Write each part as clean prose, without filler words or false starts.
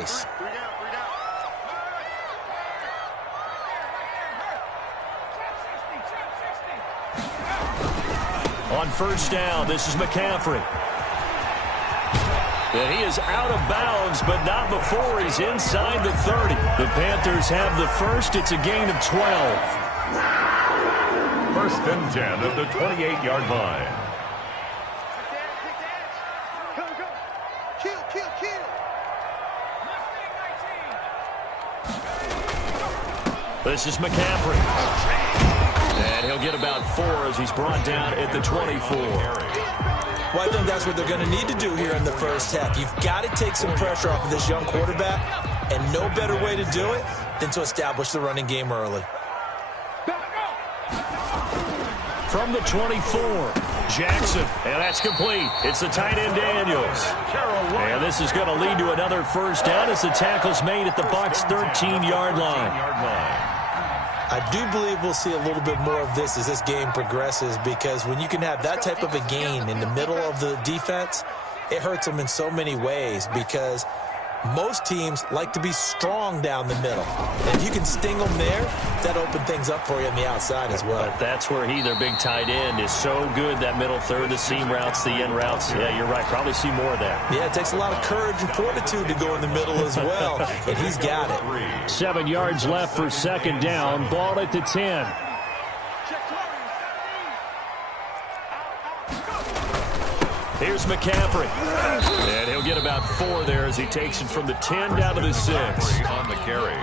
pace. On first down, this is McCaffrey. And he is out of bounds, but not before he's inside the 30. The Panthers have the first. It's a gain of 12. First and 10 at the 28-yard line. This is McCaffrey. And he'll get about 4 as he's brought down at the 24. Well, I think that's what they're going to need to do here in the first half. You've got to take some pressure off of this young quarterback, and no better way to do it than to establish the running game early. From the 24, Jackson, and that's complete. It's the tight end Daniels. And this is going to lead to another first down as the tackle's made at the Bucs' 13-yard line. I do believe we'll see a little bit more of this as this game progresses, because when you can have that type of a gain in the middle of the defense, it hurts them in so many ways, because most teams like to be strong down the middle. And if you can sting them there, that opens things up for you on the outside as well. But that's where their big tight end, is so good, that middle third, the seam routes, the end routes. Yeah, you're right. Probably see more of that. Yeah, it takes a lot of courage and fortitude to go in the middle as well, and he's got it. 7 yards left for second down. Ball at the 10. Here's McCaffrey. And he'll get about 4 there as he takes it from the 10 down to the 6. On the carry.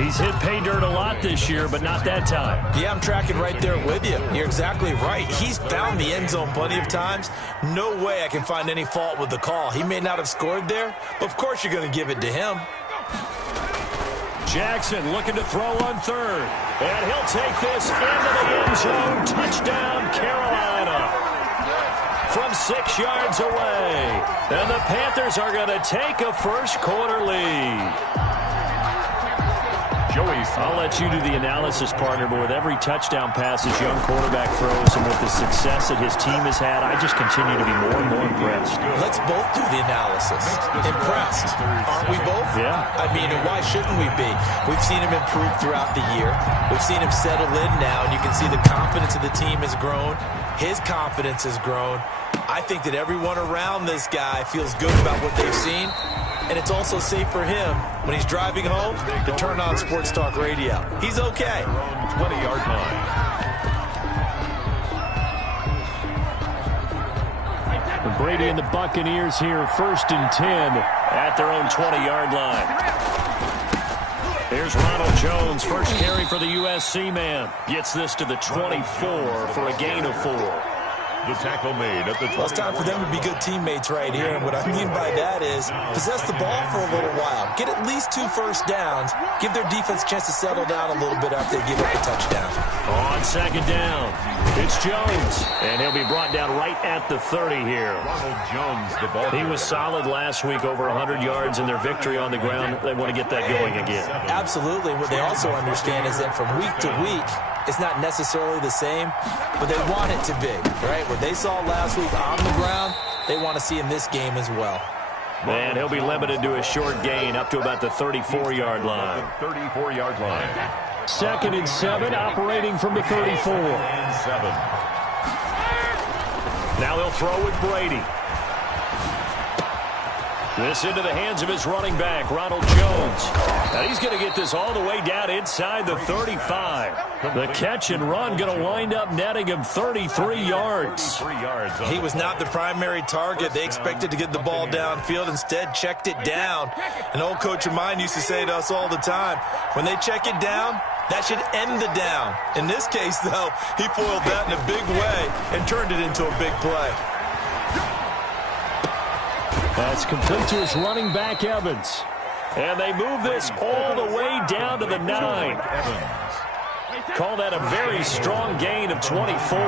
He's hit pay dirt a lot this year, but not that time. Yeah, I'm tracking right there with you. You're exactly right. He's found the end zone plenty of times. No way I can find any fault with the call. He may not have scored there, but of course you're going to give it to him. Jackson looking to throw on third. And he'll take this into the end zone. Touchdown, Carolina. From 6 yards away. And the Panthers are going to take a first quarter lead. I'll let you do the analysis, partner, but with every touchdown pass his young quarterback throws and with the success that his team has had, I just continue to be more and more impressed. Let's both do the analysis. Impressed. Aren't we both? Yeah. I mean, and why shouldn't we be? We've seen him improve throughout the year. We've seen him settle in now, and you can see the confidence of the team has grown. His confidence has grown. I think that everyone around this guy feels good about what they've seen. And it's also safe for him when he's driving home to turn on Sports Talk Radio. He's okay. 20-yard line. Brady and the Buccaneers here, 1st and 10 at their own 20-yard line. Here's Ronald Jones, first carry for the USC man. Gets this to the 24 for a gain of 4. The tackle made at the 20. Well, it's time for them to be good teammates right here. And what I mean by that is possess the ball for a little while. Get at least 2 first downs. Give their defense a chance to settle down a little bit after they give up the touchdown. On second down, it's Jones. And he'll be brought down right at the 30 here. Ronald Jones, the ball. He was solid last week, over 100 yards in their victory on the ground. They want to get that going again. Absolutely. What they also understand is that from week to week, it's not necessarily the same, but they want it to be, right? What they saw last week on the ground, they want to see in this game as well. And he'll be limited to a short gain up to about the 34-yard line. 34-yard line. 2nd and 7, operating from the 34. And 7. Now he'll throw with Brady. This into the hands of his running back, Ronald Jones. Now he's going to get this all the way down inside the 35. The catch and run going to wind up netting him 33 yards. He was not the primary target. They expected to get the ball downfield. Instead, checked it down. An old coach of mine used to say to us all the time, when they check it down, that should end the down. In this case, though, he foiled that in a big way and turned it into a big play. That's complete to his running back, Evans. And they move this all the way down to the 9. Call that a very strong gain of 24.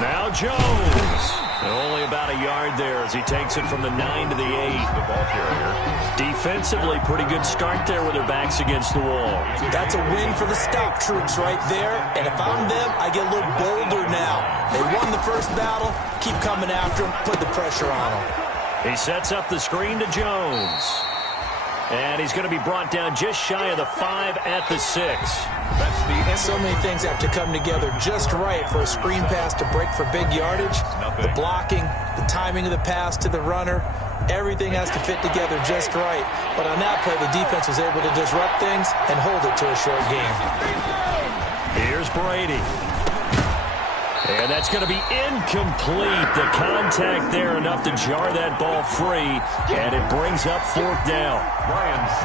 Now Jones. And only about a yard there as he takes it from the 9 to the 8. The ball carrier. Defensively, pretty good start there with their backs against the wall. That's a win for the stop troops right there. And if I'm them, I get a little bolder now. They won the first battle. Keep coming after them. Put the pressure on them. He sets up the screen to Jones. And he's going to be brought down just shy of the 5 at the 6. That's the end. So many things have to come together just right for a screen pass to break for big yardage. The blocking, the timing of the pass to the runner, everything has to fit together just right. But on that play, the defense was able to disrupt things and hold it to a short game. Here's Brady. And that's going to be incomplete. The contact there enough to jar that ball free, and it brings up 4th down.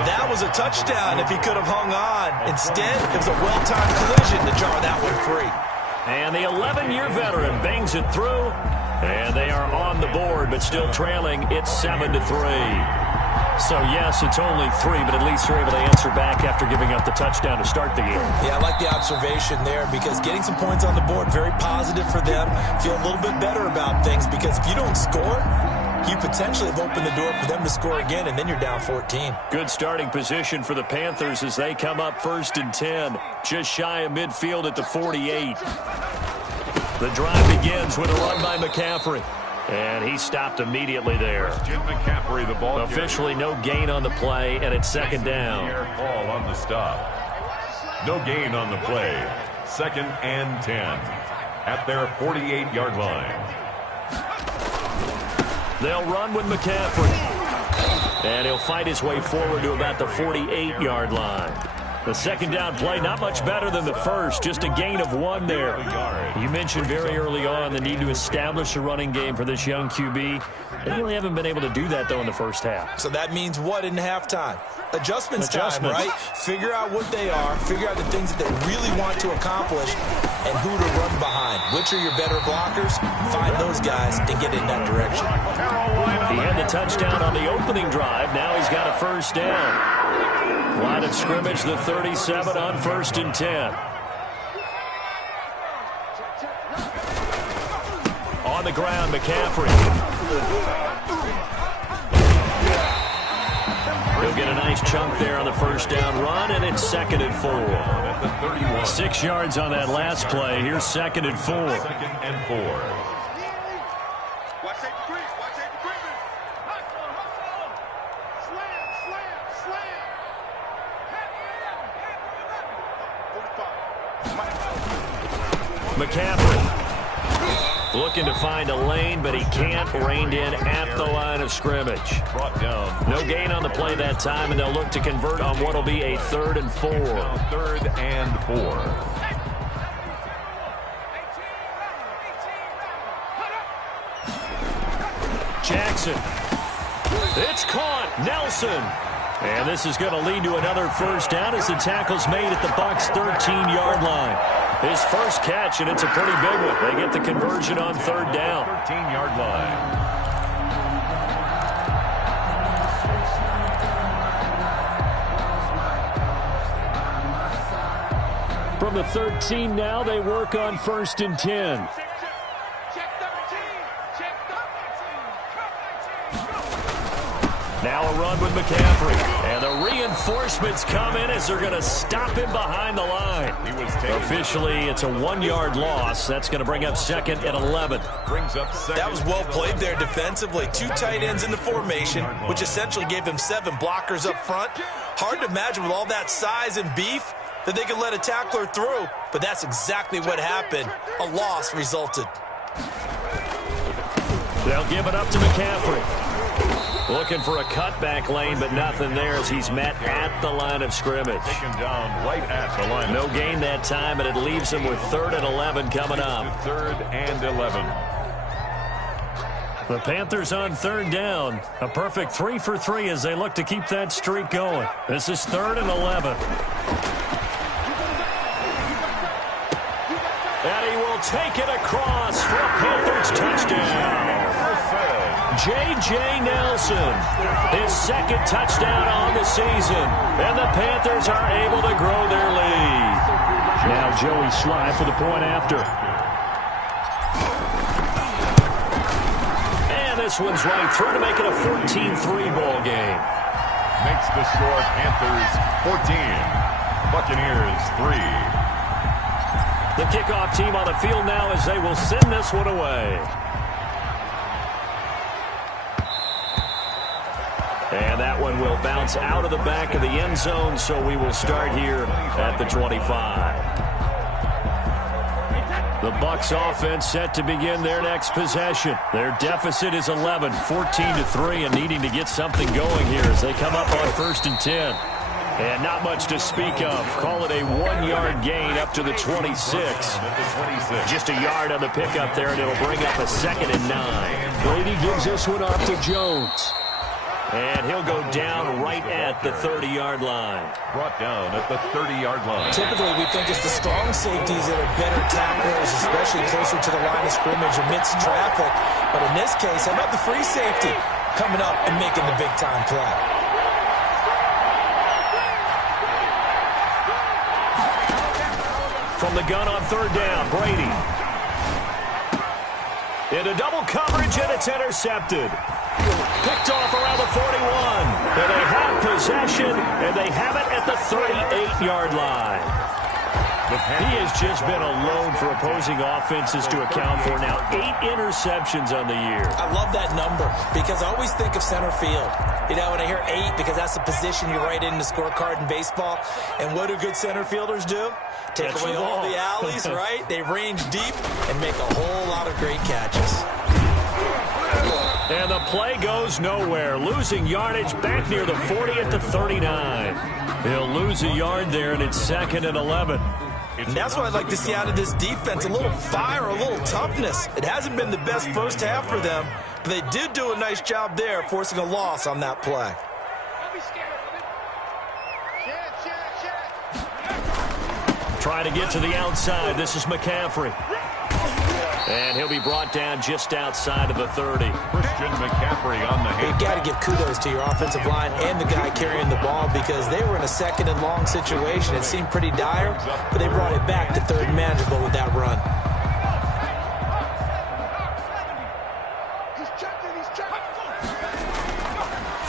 That was a touchdown if he could have hung on. Instead, it was a well-timed collision to jar that one free. And the 11-year veteran bangs it through, and they are on the board, but still trailing. It's 7-3. So, yes, it's only 3, but at least you're able to answer back after giving up the touchdown to start the game. Yeah, I like the observation there because getting some points on the board, very positive for them. Feel a little bit better about things because if you don't score, you potentially have opened the door for them to score again, and then you're down 14. Good starting position for the Panthers as they come up 1st and 10, just shy of midfield at the 48. The drive begins with a run by McCaffrey. And he stopped immediately there. Jim McCaffrey, the ball officially no gain on the play, and it's 2nd down. Ball on the stop. No gain on the play. 2nd and 10 at their 48-yard line. They'll run with McCaffrey. And he'll fight his way forward to about the 48-yard line. The 2nd down play, not much better than the first, just a gain of 1 there. You mentioned very early on the need to establish a running game for this young QB. They really haven't been able to do that, though, in the first half. So that means what in halftime? Adjustments time, right? Figure out what they are, figure out the things that they really want to accomplish, and who to run behind. Which are your better blockers? Find those guys and get in that direction. He had the touchdown on the opening drive. Now he's got a 1st down. Line of scrimmage, the 37 on 1st and 10. On the ground, McCaffrey. He'll get a nice chunk there on the 1st down run, and it's 2nd and 4. 6 yards on that last play. Here's 2nd and 4. 2nd and 4. McCaffrey looking to find a lane, but he can't. Reined in at the line of scrimmage. Brought down. No gain on the play that time, and they'll look to convert on what will be a 3rd and 4. 3rd and 4. Jackson. It's caught. Nelson. And this is going to lead to another 1st down as the tackle's made at the Bucs' 13-yard line. His first catch, and it's a pretty big one. They get the conversion on 3rd down. 13-yard line. From the 13 now, they work on 1st and 10. Now a run with McCaffrey. And the reinforcements come in as they're going to stop him behind the line. Officially, it's a 1-yard loss. That's going to bring up 2nd and 11. That was well played there defensively. 2 tight ends in the formation, which essentially gave them 7 blockers up front. Hard to imagine with all that size and beef that they could let a tackler through. But that's exactly what happened. A loss resulted. They'll give it up to McCaffrey. Looking for a cutback lane, but nothing there as he's met at the line of scrimmage. Taken down right at the line. No gain that time, and it leaves him with 3rd and 11 coming up. 3rd and 11. The Panthers on 3rd down. A perfect 3 for 3 as they look to keep that streak going. This is 3rd and 11. And he will take it across for a Panthers touchdown. J.J. Nelson, his 2nd touchdown on the season, and the Panthers are able to grow their lead. Now Joey Sly for the point after. And this one's right through to make it a 14-3 ball game. Makes the score Panthers 14, Buccaneers 3. The kickoff team on the field now as they will send this one away. And that one will bounce out of the back of the end zone, so we will start here at the 25. The Bucs offense set to begin their next possession. Their deficit is 11, 14-3, and needing to get something going here as they come up on 1st and 10. And not much to speak of. Call it a 1-yard gain up to the 26. Just a yard on the pickup there, and it'll bring up a 2nd and 9. Brady gives this one off to Jones. And he'll go down right at the 30-yard line. Brought down at the 30-yard line. Typically, we think it's the strong safeties that are better tacklers, especially closer to the line of scrimmage amidst traffic. But in this case, how about the free safety coming up and making the big-time play? From the gun on 3rd down, Brady. Into double coverage, and it's intercepted. Picked off around the 41. And they have possession, and they have it at the 38-yard line. He has just been alone for opposing offenses to account for now 8 interceptions on the year. I love that number because I always think of center field. You know, when I hear 8, because that's the position you write in the scorecard in baseball. And what do good center fielders do? Take away all the alleys, right? They range deep and make a whole lot of great catches. And the play goes nowhere. Losing yardage back near the 40 at the 39. He'll lose a yard there, and it's 2nd and 11. And that's what I'd like to see out of this defense, a little fire, a little toughness. It hasn't been the best first half for them, but they did do a nice job there, forcing a loss on that play. Try to get to the outside. This is McCaffrey. And he'll be brought down just outside of the 30. Christian McCaffrey on the hit. You've got to give kudos to your offensive line and the guy carrying the ball because they were in a 2nd and long situation. It seemed pretty dire, but they brought it back to 3rd and manageable with that run.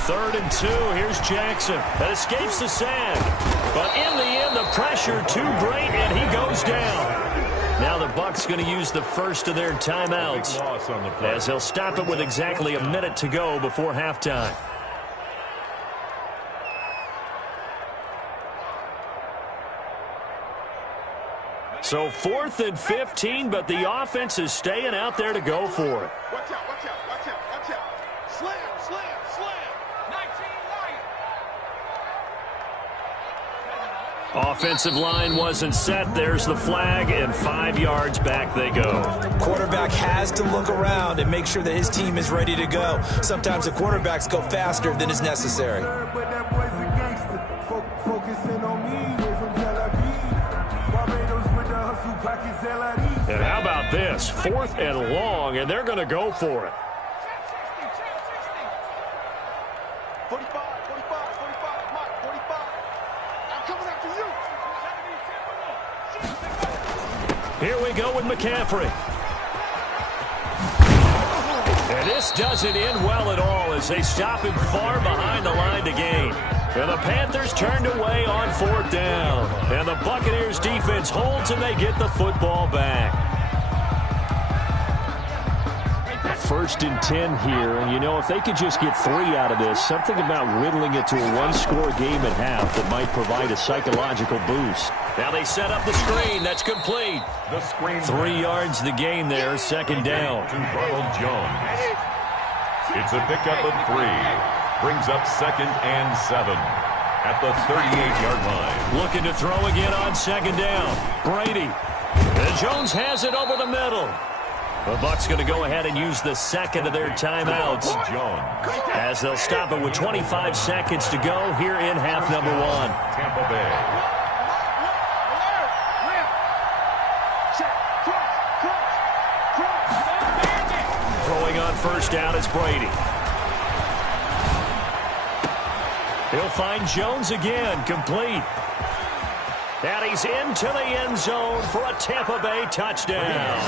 Third and 2. Here's Jackson. That escapes the sand. But in the end, the pressure too great, and he goes down. Now the Bucs going to use the first of their timeouts as they'll stop it with exactly a minute to go before halftime. So 4th and 15, but the offense is staying out there to go for it. Watch out, watch out, watch out, watch out. Slam, slam, slam. 19 light. Offensive line wasn't set. There's the flag, and 5 yards back they go. Quarterback has to look around and make sure that his team is ready to go. Sometimes the quarterbacks go faster than is necessary. And how about this? 4th and long, and they're going to go for it. 45, 45, 45, Mike, 45. I'm coming after you. Here we go with McCaffrey. And this doesn't end well at all as they stop him far behind the line to gain. And the Panthers turned away on 4th down. And the Buccaneers defense holds and they get the football back. 1st and 10 here, and you know, if they could just get 3 out of this, something about whittling it to a 1-score game at half that might provide a psychological boost. Now they set up the screen. That's complete. The screen 3 yards the gain there, 2nd down. to Ronald Jones. It's a pickup of 3. Brings up 2nd and 7 at the 38-yard line. Looking to throw again on 2nd down. Brady. And Jones has it over the middle. The Bucs going to go ahead and use the 2nd of their timeouts Jones. as they'll stop it with 25 seconds to go here in half number 1. Tampa Bay. Throwing on 1st down, it's Brady. He'll find Jones again, complete. And he's into the end zone for a Tampa Bay touchdown.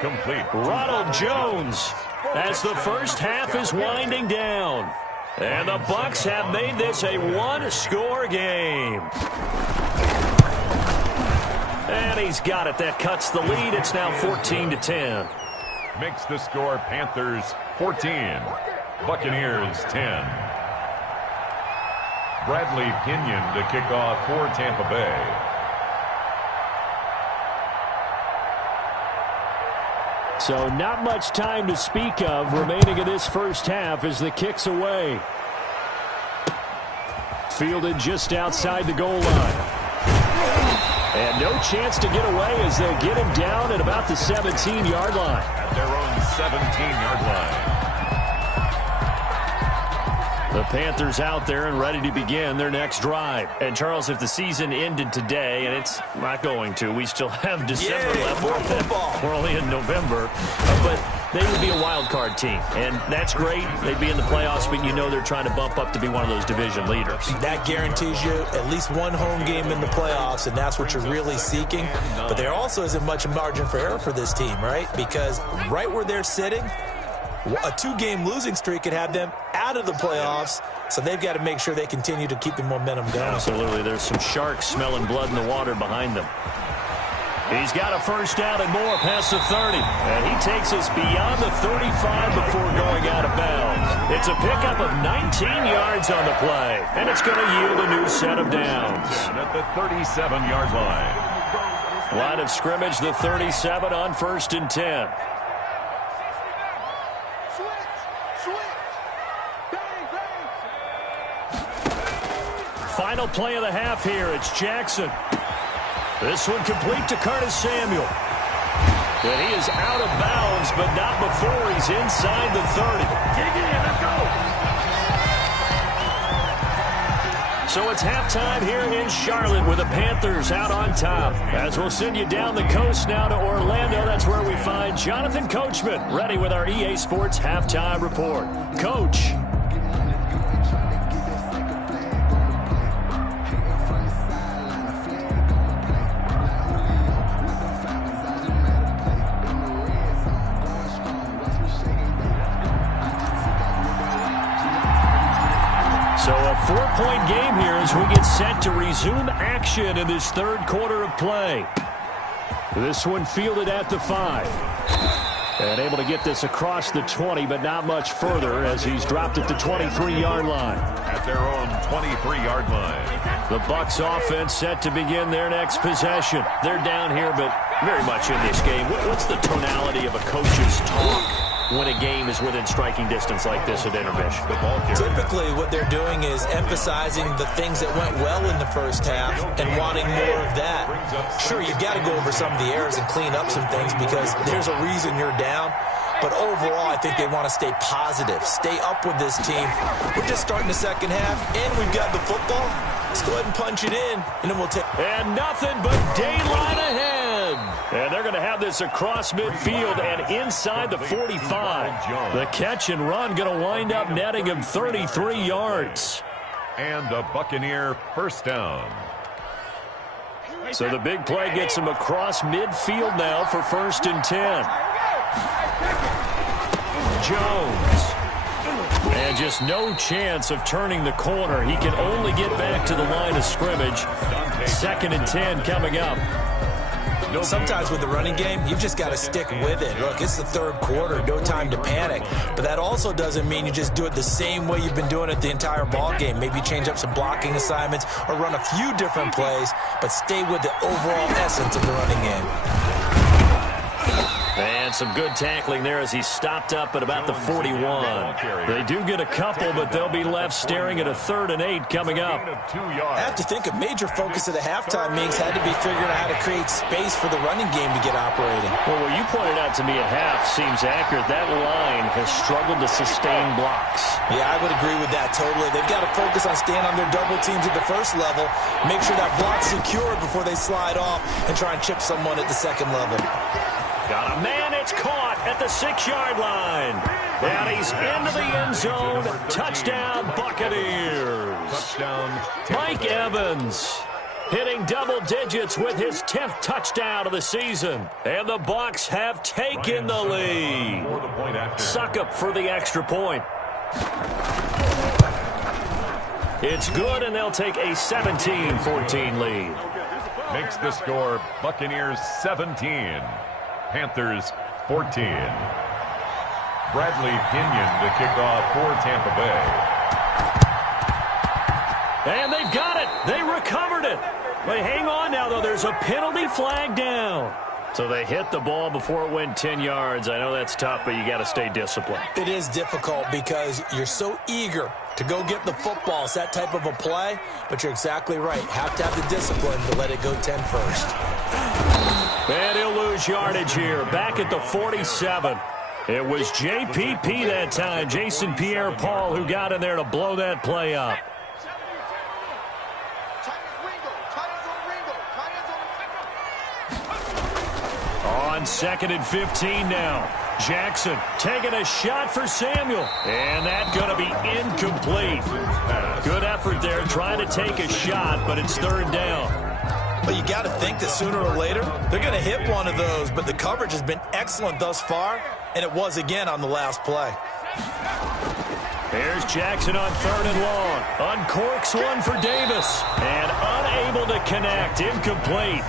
Complete. Ronald Jones as the first half is winding down. And the Bucs have made this a 1-score game. And he's got it. That cuts the lead. It's now 14-10. Makes the score Panthers 14. Buccaneers 10. Bradley Pinion to kick off for Tampa Bay. So not much time to speak of remaining in this first half as the kick's away. Fielded just outside the goal line. And no chance to get away as they'll get him down at about the 17-yard line. At their own 17-yard line. The Panthers out there and ready to begin their next drive. And, Charles, if the season ended today, and it's not going to, we still have December left. More football. We're only in November. But they would be a wild card team. And that's great. They'd be in the playoffs, but you know they're trying to bump up to be one of those division leaders. That guarantees you at least one home game in the playoffs, and that's what you're really seeking. But there also isn't much margin for error for this team, right? Because right where they're sitting, a 2-game losing streak could have them out of the playoffs, so they've got to make sure they continue to keep the momentum going. Absolutely. There's some sharks smelling blood in the water behind them. He's got a first down and more past the 30. And he takes us beyond the 35 before going out of bounds. It's a pickup of 19 yards on the play, and it's going to yield a new set of downs. At the 37-yard line. Line of scrimmage, the 37 on 1st and 10. Final play of the half here. It's Jackson. This one complete to Curtis Samuel. And he is out of bounds, but not before he's inside the 30. Let's go. So it's halftime here in Charlotte with the Panthers out on top. As we'll send you down the coast now to Orlando, that's where we find Jonathan Coachman ready with our EA Sports halftime report. Coach. So a 4-point game here as we get set to resume action in this third quarter of play. This one fielded at the 5. And able to get this across the 20, but not much further as he's dropped at the 23-yard line. At their own 23-yard line. The Bucs offense set to begin their next possession. They're down here, but very much in this game. What's the tonality of a coach's talk when a game is within striking distance like this at intermission? Typically, what they're doing is emphasizing the things that went well in the first half and wanting more of that. Sure, you've got to go over some of the errors and clean up some things because there's a reason you're down. But overall, I think they want to stay positive, stay up with this team. We're just starting the second half, and we've got the football. Let's go ahead and punch it in, and then we'll take... And nothing but daylight ahead. And they're going to have this across midfield and inside the 45. The catch and run going to wind up netting him 33 yards. And a Buccaneer first down. So the big play gets him across midfield now for 1st and 10. Jones. And just no chance of turning the corner. He can only get back to the line of scrimmage. 2nd and 10 coming up. Sometimes with the running game, you've just got to stick with it. Look, it's the third quarter, no time to panic. But that also doesn't mean you just do it the same way you've been doing it the entire ball game. Maybe change up some blocking assignments or run a few different plays, but stay with the overall essence of the running game. And some good tackling there as he stopped up at about the 41. They do get a couple, but they'll be left staring at a 3rd and 8 coming up. I have to think a major focus of the halftime meetings had to be figuring out how to create space for the running game to get operating. Well, what you pointed out to me at half seems accurate. That line has struggled to sustain blocks. Yeah, I would agree with that totally. They've got to focus on staying on their double teams at the first level, make sure that block's secured before they slide off and try and chip someone at the second level. Got a man, it's caught at the 6-yard line. And he's into the end zone. Touchdown, Buccaneers. Touchdown. Mike Evans hitting double digits with his 10th touchdown of the season. And the Bucs have taken the lead. Suckup for the extra point. It's good, and they'll take a 17-14 lead. Makes the score Buccaneers 17. Panthers 14. Bradley Pinion to kick off for Tampa Bay. And they've got it. They recovered it. But hang on now, though. There's a penalty flag down. So they hit the ball before it went 10 yards. I know that's tough, but you got to stay disciplined. It is difficult because you're so eager to go get the football. It's that type of a play, but you're exactly right. Have to have the discipline to let it go 10 first. And he'll lose yardage here. Back at the 47. It was JPP that time, Jason Pierre-Paul, who got in there to blow that play up. On 2nd and 15 now. Jackson taking a shot for Samuel. And that's going to be incomplete. Good effort there trying to take a shot, but it's 3rd down. But you got to think that sooner or later, they're going to hit one of those. But the coverage has been excellent thus far, and it was again on the last play. There's Jackson on 3rd and long. Uncorks one for Davis. And unable to connect. Incomplete.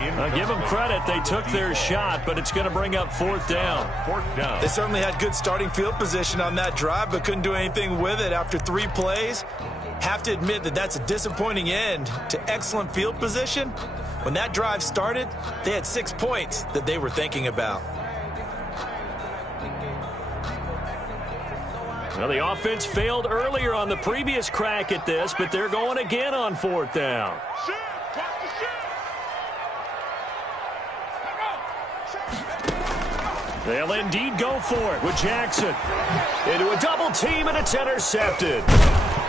I'll give them credit. They took their shot, but it's going to bring up 4th down. 4th down. They certainly had good starting field position on that drive, but couldn't do anything with it after 3 plays. Have to admit that that's a disappointing end to excellent field position. When that drive started, they had 6 points that they were thinking about. Well, the offense failed earlier on the previous crack at this, but they're going again on 4th down. They'll indeed go for it with Jackson. Into a double team, and it's intercepted.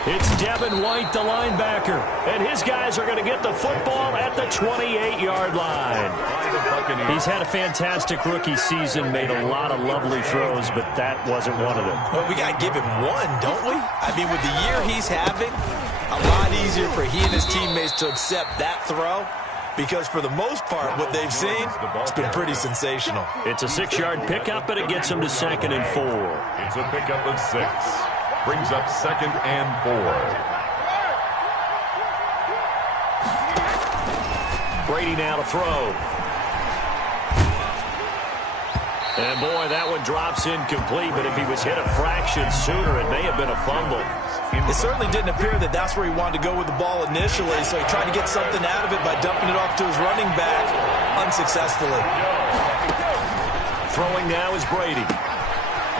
It's Devin White, the linebacker. And his guys are going to get the football at the 28-yard line. He's had a fantastic rookie season, made a lot of lovely throws, but that wasn't one of them. Well, we got to give him one, don't we? I mean, with the year he's having, a lot easier for he and his teammates to accept that throw. Because for the most part, what they've seen, it's been pretty sensational. It's a 6-yard pickup, and it gets them to 2nd and 4. It's a pickup of 6. Brings up 2nd and 4. Brady now to throw. And, boy, that one drops incomplete, but if he was hit a fraction sooner, it may have been a fumble. It certainly didn't appear that that's where he wanted to go with the ball initially, so he tried to get something out of it by dumping it off to his running back unsuccessfully. Throwing now is Brady.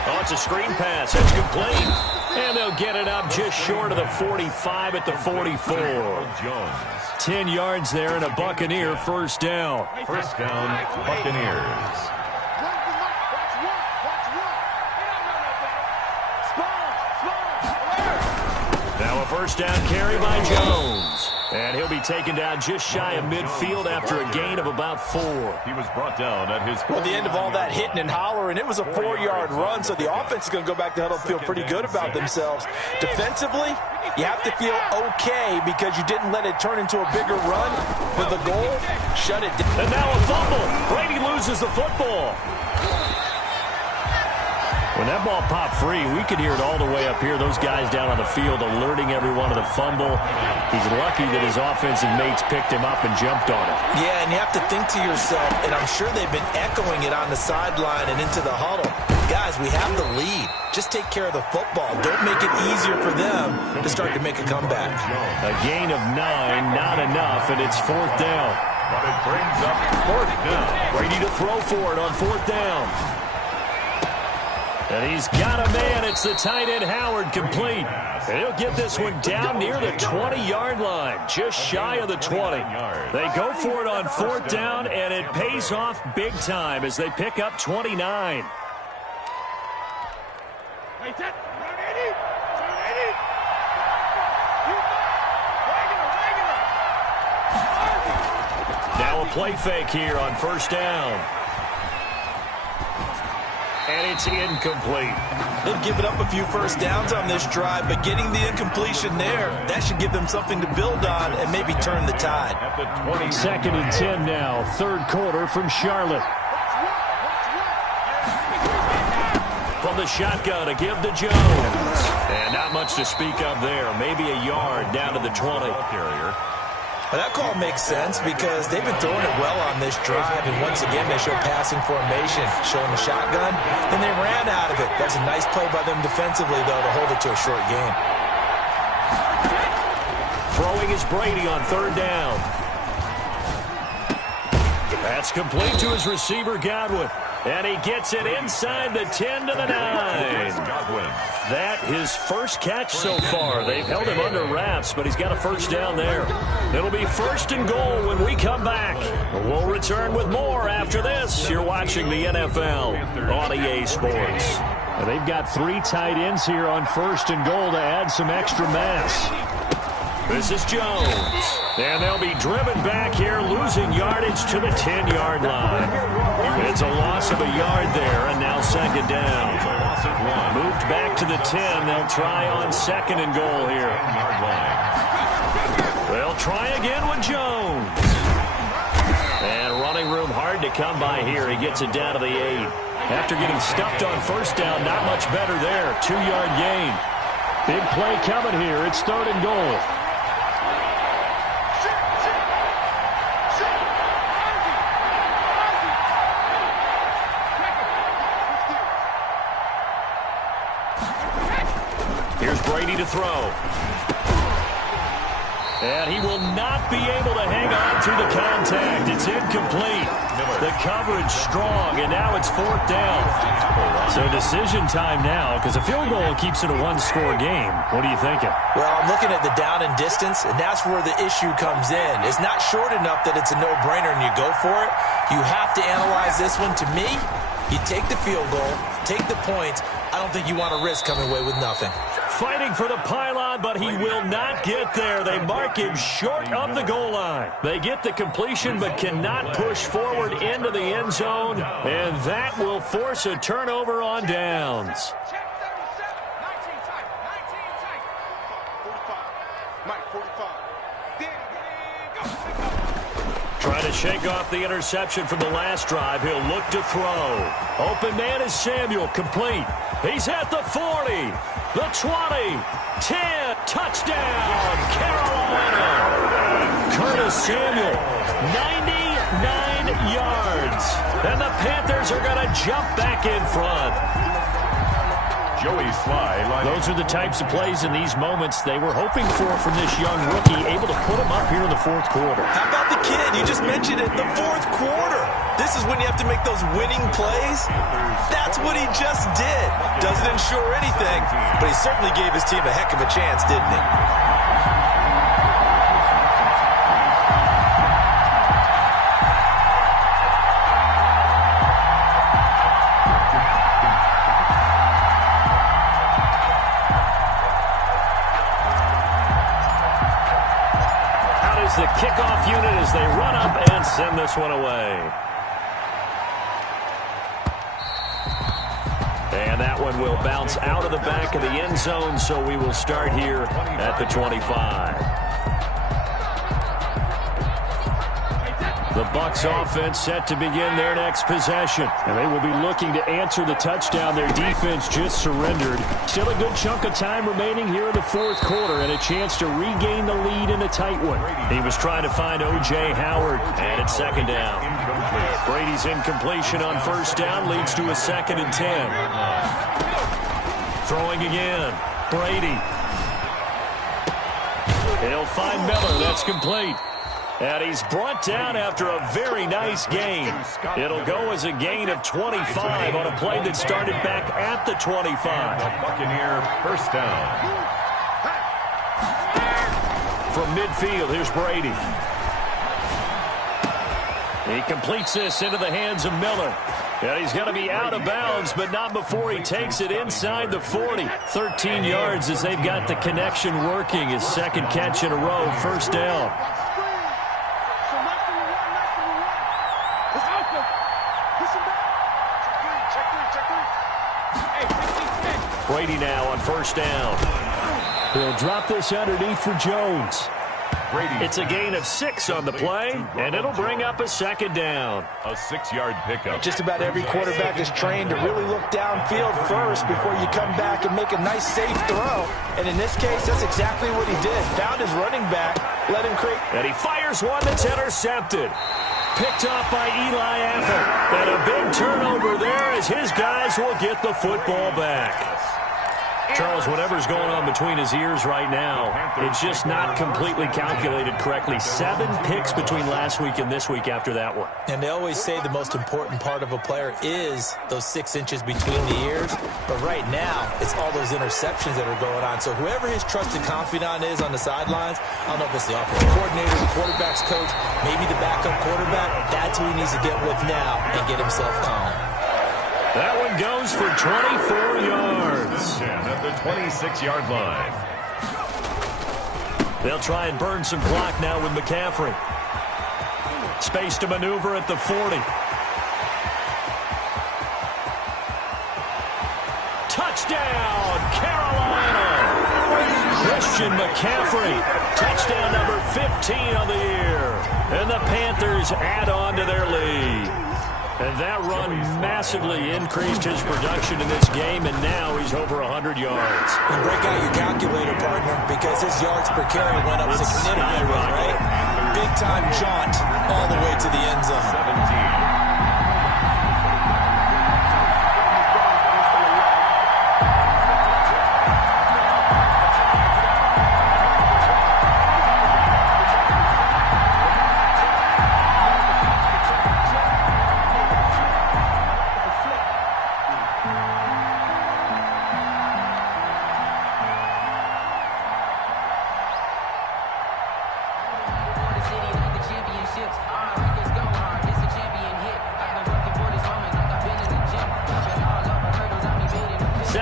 Oh, it's a screen pass. It's complete. And they'll get it up just short of the 45 at the 44. 10 yards there and a Buccaneer 1st down. 1st down, Buccaneers. Now a 1st down carry by Jones. And he'll be taken down just shy of midfield after a gain of about 4. He was brought down at his... Well, at the end of all that hitting and hollering, it was a 4-yard run, so the offense is going to go back to huddle and feel pretty good about themselves. Defensively, you have to feel okay because you didn't let it turn into a bigger run. For the goal, shut it down. And now a fumble. Brady loses the football. When that ball popped free, we could hear it all the way up here. Those guys down on the field alerting everyone of the fumble. He's lucky that his offensive mates picked him up and jumped on it. Yeah, and you have to think to yourself, and I'm sure they've been echoing it on the sideline and into the huddle. Guys, we have the lead. Just take care of the football. Don't make it easier for them to start to make a comeback. A gain of 9, not enough, and it's 4th down. But it brings up 4th down. Brady to throw for it on 4th down. And he's got a man. It's the tight end, Howard, complete. And he'll get this one down near the 20-yard line, just shy of the 20. They go for it on 4th down, and it pays off big time as they pick up 29. Now a play fake here on 1st down. And it's incomplete. They've given up a few 1st downs on this drive, but getting the incompletion there, that should give them something to build on and maybe turn the tide. 2nd and 10 now, 3rd quarter from Charlotte. From the shotgun to give to Jones. And not much to speak of there. Maybe a yard down to the 20. Carrier. Well, that call makes sense because they've been throwing it well on this drive, and once again they show passing formation, showing the shotgun, then they ran out of it. That's a nice play by them defensively, though, to hold it to a short game. is Brady on third down. That's complete to his receiver, Godwin. And he gets it inside the 10 to the 9. That his first catch so far. They've held him under wraps, but he's got a first down there. It'll be first and goal when we come back. We'll return with more after this. You're watching the NFL on EA Sports. Well, they've got 3 tight ends here on first and goal to add some extra mass. This is Jones. And they'll be driven back here, losing yardage to the 10-yard line. It's a loss of a yard there, and now second down. Moved back to the 10. They'll try on second and goal here. They'll try again with Jones. And running room hard to come by here. He gets it down to the 8. After getting stuffed on first down, not much better there. 2-yard gain. Big play coming here. It's third and goal. Here's Brady to throw. And he will not be able to hang on through the contact. It's incomplete. The coverage strong, and now it's fourth down. So decision time now, because a field goal keeps it a one-score game. What are you thinking? Well, I'm looking at the down and distance, and that's where the issue comes in. It's not short enough that it's a no-brainer and you go for it. You have to analyze this one. To me, you take the field goal, take the points. I don't think you want to risk coming away with nothing. Fighting for the pylon, but he will not get there. They mark him short of the goal line. They get the completion, but cannot push forward into the end zone, and that will force a turnover on downs. Trying to shake off the interception from the last drive. He'll look to throw. Open man is Samuel, complete. He's at the 40, the 20, 10, touchdown, Carolina. Curtis Samuel, 99 yards. And the Panthers are going to jump back in front. Joey Sly. Those are the types of plays in these moments they were hoping for from this young rookie, able to put him up here in the fourth quarter. How about the kid? You just mentioned it, the fourth quarter. This is when you have to make those winning plays. That's what he just did. Doesn't ensure anything, but he certainly gave his team a heck of a chance, didn't he? The kickoff unit as they run up and send this one away. And that one will bounce out of the back of the end zone, so we will start here at the 25. The Bucs offense set to begin their next possession. And they will be looking to answer the touchdown their defense just surrendered. Still a good chunk of time remaining here in the fourth quarter and a chance to regain the lead in a tight one. He was trying to find O.J. Howard, and it's second down. Brady's incompletion on first down leads to a 2nd and 10. Throwing again. Brady. He'll find Miller. That's complete. And he's brought down after a very nice gain. It'll go as a gain of 25 on a play that started back at the 25. Buccaneer first down. From midfield, here's Brady. He completes this into the hands of Miller. And he's going to be out of bounds, but not before he takes it inside the 40. 13 yards as they've got the connection working. His second catch in a row, first down. Brady now on first down. He'll drop this underneath for Jones. Brady. It's a gain of 6 on the play, and it'll bring up a second down. A 6-yard pickup. Just about every quarterback is trained to really look downfield first before you come back and make a nice, safe throw. And in this case, that's exactly what he did. Found his running back, let him create. And he fires one that's intercepted. Picked off by Eli Apple. And a big turnover there as his guys will get the football back. Charles, whatever's going on between his ears right now, it's just not completely calculated correctly. 7 picks between last week and this week after that one. And they always say the most important part of a player is those 6 inches between the ears. But right now, it's all those interceptions that are going on. So whoever his trusted confidant is on the sidelines, I don't know if it's the offensive coordinator, the quarterback's coach, maybe the backup quarterback, that's who he needs to get with now and get himself calm. That one goes for 24 yards. At the 26-yard line. They'll try and burn some clock now with McCaffrey. Space to maneuver at the 40. Touchdown, Carolina! Christian McCaffrey, touchdown number 15 on the year. And the Panthers add on to their lead. And that run massively increased his production in this game, and now he's over 100 yards. And break out your calculator, partner, because his yards per carry went up significantly, right? Big-time jaunt all the way to the end zone. 17.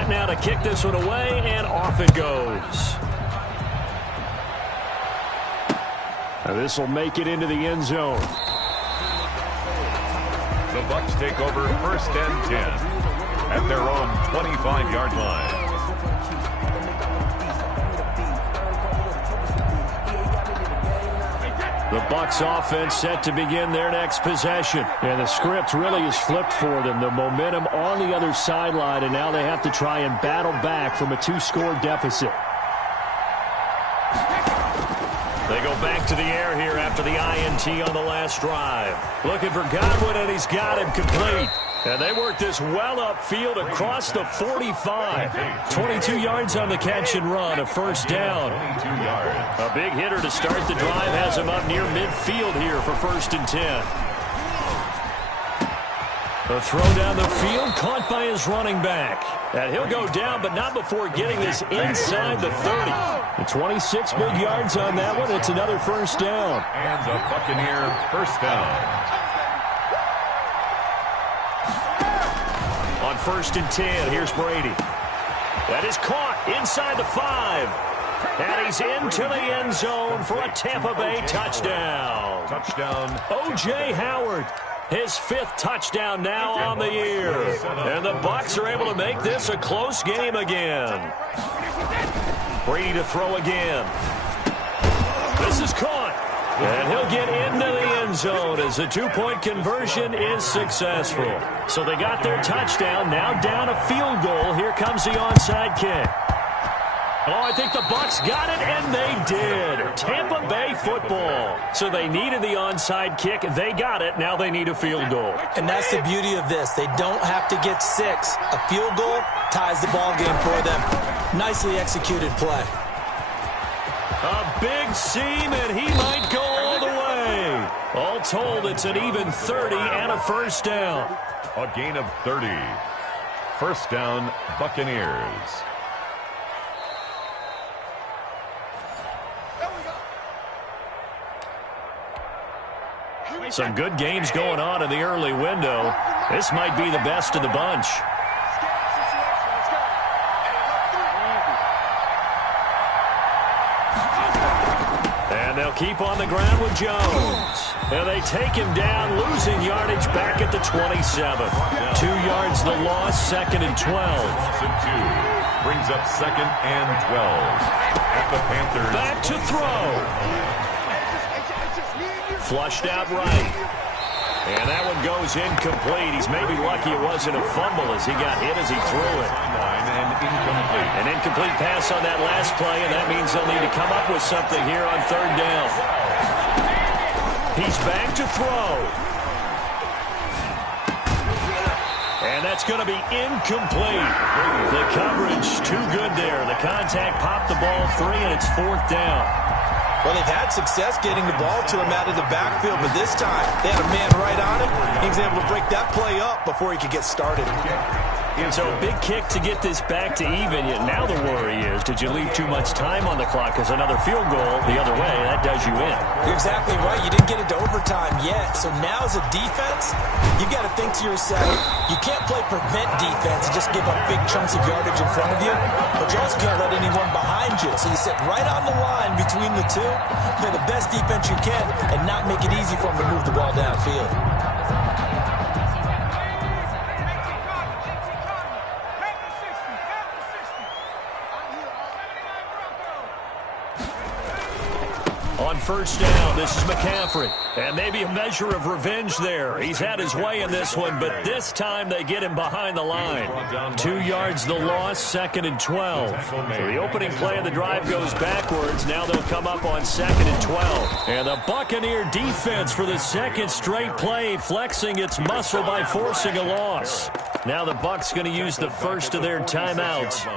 Now to kick this one away, and off it goes. This will make it into the end zone. The Bucs take over 1st and 10 at their own 25-yard line. The Bucs offense set to begin their next possession. And the script really is flipped for them. The momentum on the other sideline, and now they have to try and battle back from a 2-score deficit. They go back to the air here after the INT on the last drive. Looking for Godwin, and he's got him complete. And they work this well upfield across the 45. 22 yards on the catch and run, a first down. 22 yards. A big hitter to start the drive has him up near midfield here for 1st and 10. A throw down the field, caught by his running back. And he'll go down, but not before getting this inside the 30. The 26 big yards on that one. It's another first down. And a Buccaneer first down. On 1st and 10, here's Brady. That is caught inside the 5. And he's into the end zone for a Tampa Bay touchdown. Touchdown. O.J. Howard, his 5th touchdown now on the year. And the Bucs are able to make this a close game again. Brady to throw again. This is caught. And he'll get into the end zone as the 2-point conversion is successful. So they got their touchdown, now down a field goal. Here comes the onside kick. Oh, I think the Bucs got it, and they did. Tampa Bay football. So they needed the onside kick. They got it. Now they need a field goal. And that's the beauty of this. They don't have to get 6. A field goal ties the ball game for them. Nicely executed play. A big seam, and he might go all the way. All told, it's an even 30 and a first down. A gain of 30. First down, Buccaneers. Some good games going on in the early window. This might be the best of the bunch. And they'll keep on the ground with Jones. And they take him down, losing yardage back at the 27. 2 yards the loss, 2nd and 12. Loss of 2. Brings up 2nd and 12. At the Panthers. Back to throw. Flushed out right. And that one goes incomplete. He's maybe lucky it wasn't a fumble as he got hit as he threw it. And incomplete. An incomplete pass on that last play, and that means they'll need to come up with something here on 3rd down. He's back to throw. And And that's going to be incomplete. The coverage too good there. The contact popped the ball free, and it's 4th down. Well, they've had success getting the ball to him out of the backfield, but this time they had a man right on him. He was able to break that play up before he could get started. So big kick to get this back to even, yet now the worry is, did you leave too much time on the clock? Because another field goal the other way, that does you in. You're exactly right. You didn't get into overtime yet. So now as a defense, you've got to think to yourself, you can't play prevent defense and just give up big chunks of yardage in front of you, but you also can't let anyone behind you. So you sit right on the line between the two, play the best defense you can, and not make it easy for them to move the ball downfield. On 1st down, this is McCaffrey. And maybe a measure of revenge there. He's had his way in this one, but this time they get him behind the line. 2 yards the loss, 2nd and 12. So the opening play of the drive goes backwards. Now they'll come up on 2nd and 12. And the Buccaneer defense for the 2nd straight play, flexing its muscle by forcing a loss. Now the Bucs going to use the first of their timeouts,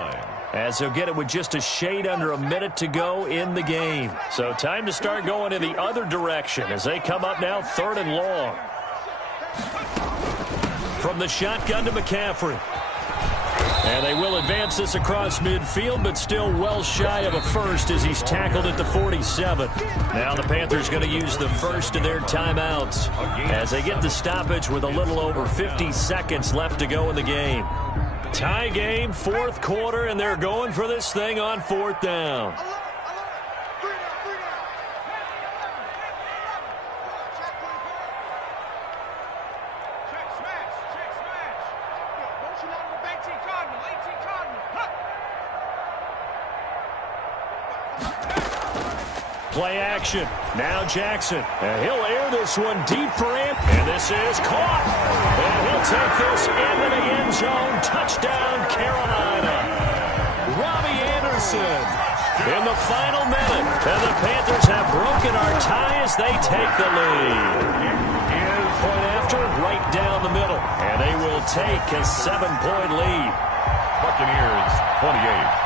as they'll get it with just a shade under a minute to go in the game. So time to start going in the other direction as they come up now 3rd and long. From the shotgun to McCaffrey. And they will advance this across midfield, but still well shy of a first as he's tackled at the 47. Now the Panthers going to use the first of their timeouts as they get the stoppage with a little over 50 seconds left to go in the game. Tie game, 4th quarter, and they're going for this thing on 4th down. Play action. Now Jackson. And he'll air this one deep for him. And this is caught. And he'll take this into the end zone. Touchdown, Carolina. Robbie Anderson in the final minute. And the Panthers have broken our tie as they take the lead. Point after, right down the middle. And they will take a 7-point lead. Buccaneers 28.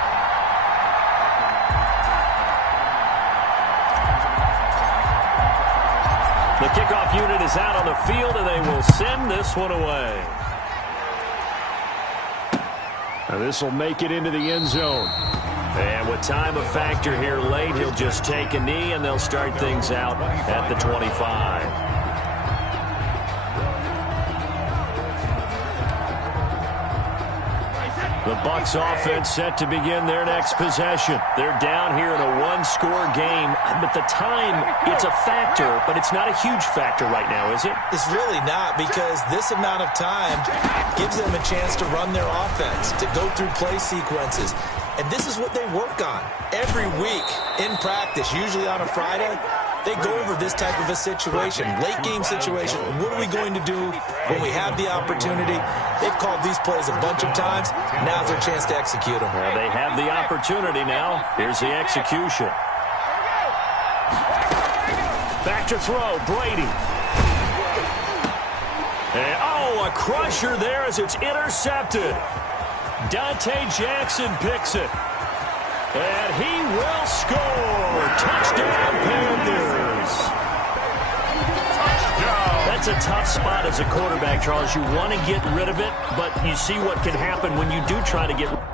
The kickoff unit is out on the field, and they will send this one away. Now this will make it into the end zone. And with time a factor here late, he'll just take a knee, and they'll start things out at the 25. The Bucs offense set to begin their next possession. They're down here in a one-score game, but the time, it's a factor, but it's not a huge factor right now, is it? It's really not, because this amount of time gives them a chance to run their offense, to go through play sequences. And this is what they work on every week in practice, usually on a Friday. They go over this type of a situation, late game situation. What are we going to do when we have the opportunity? They've called these plays a bunch of times. Now's their chance to execute them. Well, they have the opportunity now. Here's the execution. Back to throw, Brady. And, a crusher there as it's intercepted. Dante Jackson picks it. And he will score. Touchdown, Panthers. Touchdown. That's a tough spot as a quarterback, Charles. You want to get rid of it, but you see what can happen when you do try to get rid of it.